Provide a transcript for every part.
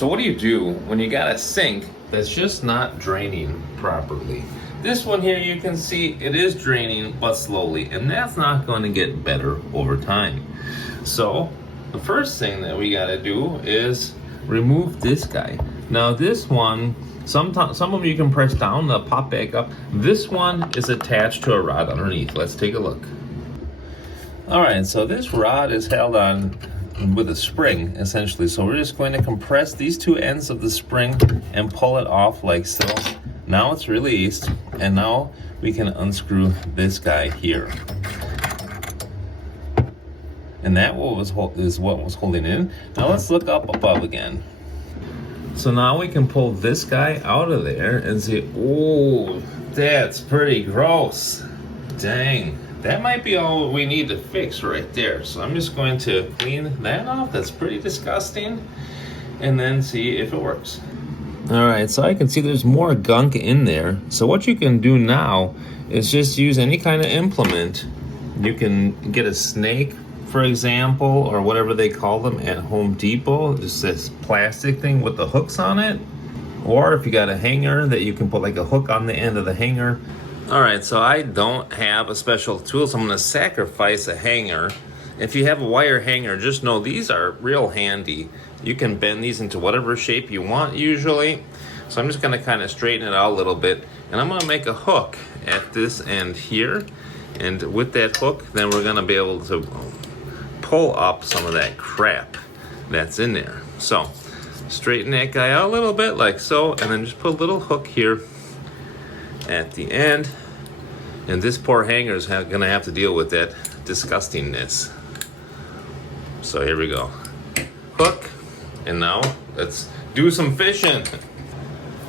So what do you do when you got a sink that's just not draining properly? This one here, you can see it is draining, but slowly, and that's not going to get better over time. So the first thing that we got to do is remove this guy. Now this one, some of them you can press down, they'll pop back up. This one is attached to a rod underneath. Let's take a look. All right, so this rod is held on with a spring, essentially. So we're just going to compress these two ends of the spring and pull it off like so. Now it's released, and now we can unscrew this guy here. And that is what was holding it in. Now let's look up above again. So now we can pull this guy out of there and see, oh, that's pretty gross. Dang, that might be all we need to fix right there. So I'm just going to clean that off. That's pretty disgusting. And then see if it works. All right, so I can see there's more gunk in there. So what you can do now is just use any kind of implement. You can get a snake, for example, or whatever they call them at Home Depot, just this plastic thing with the hooks on it. Or if you got a hanger that you can put like a hook on the end of the hanger. All right, so I don't have a special tool, so I'm gonna sacrifice a hanger. If you have a wire hanger, just know these are real handy. You can bend these into whatever shape you want usually. So I'm just gonna kind of straighten it out a little bit, and I'm gonna make a hook at this end here. And with that hook, then we're gonna be able to pull up some of that crap that's in there. So straighten that guy out a little bit like so, and then just put a little hook here at the end. And this poor hanger is gonna have to deal with that disgustingness. So here we go. Hook, and now let's do some fishing.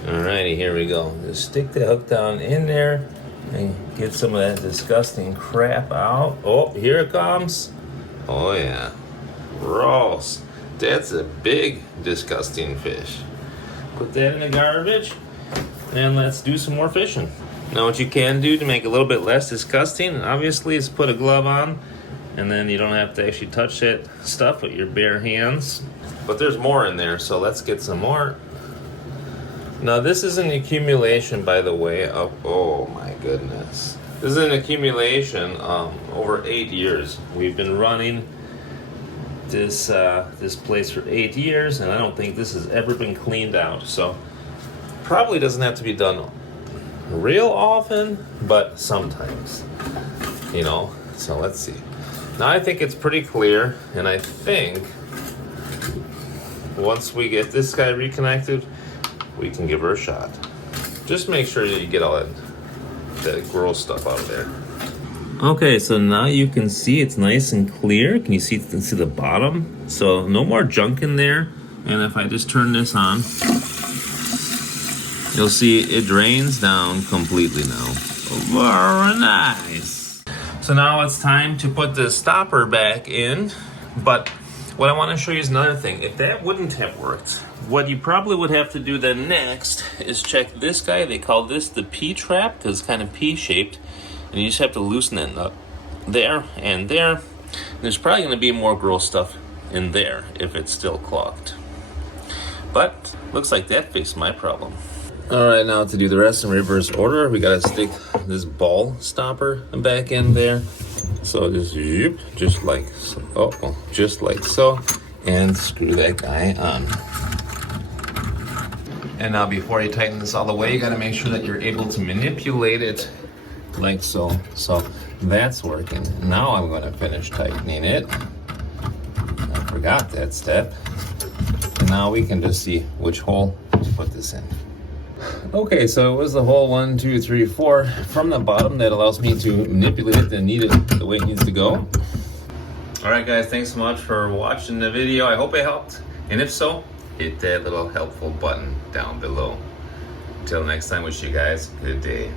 Alrighty, here we go. Just stick the hook down in there and get some of that disgusting crap out. Oh, here it comes. Oh yeah, gross. That's a big, disgusting fish. Put that in the garbage, and let's do some more fishing. Now what you can do to make it a little bit less disgusting, obviously, is put a glove on, and then you don't have to actually touch that stuff with your bare hands. But there's more in there, so let's get some more. Now this is an accumulation, by the way, of, oh my goodness. This is an accumulation over 8 years. We've been running this place for 8 years, and I don't think this has ever been cleaned out. So probably doesn't have to be done real often, but sometimes, you know. So let's see. Now I think it's pretty clear, and I think once we get this guy reconnected, we can give her a shot. Just make sure that you get all that gross stuff out of there. Okay, so now you can see it's nice and clear. Can you see the bottom? So no more junk in there. And if I just turn this on, you'll see it drains down completely now. Very nice. So now it's time to put the stopper back in. But what I want to show you is another thing. If that wouldn't have worked, what you probably would have to do then next is check this guy. They call this the P-trap because it's kind of P-shaped. And you just have to loosen it up there and there. And there's probably going to be more gross stuff in there if it's still clogged. But looks like that fixed my problem. All right, now to do the rest in reverse order, we got to stick this ball stopper back in there. So just like so, just like so, and screw that guy on. And now before you tighten this all the way, you got to make sure that you're able to manipulate it like so. So that's working. Now I'm going to finish tightening it. I forgot that step. And now we can just see which hole to put this in. Okay, so it was the hole 1, 2, 3, 4 from the bottom that allows me to manipulate it and knead it the way it needs to go. All right, guys, thanks so much for watching the video. I hope it helped. And if so, hit that little helpful button down below. Until next time, wish you guys a good day.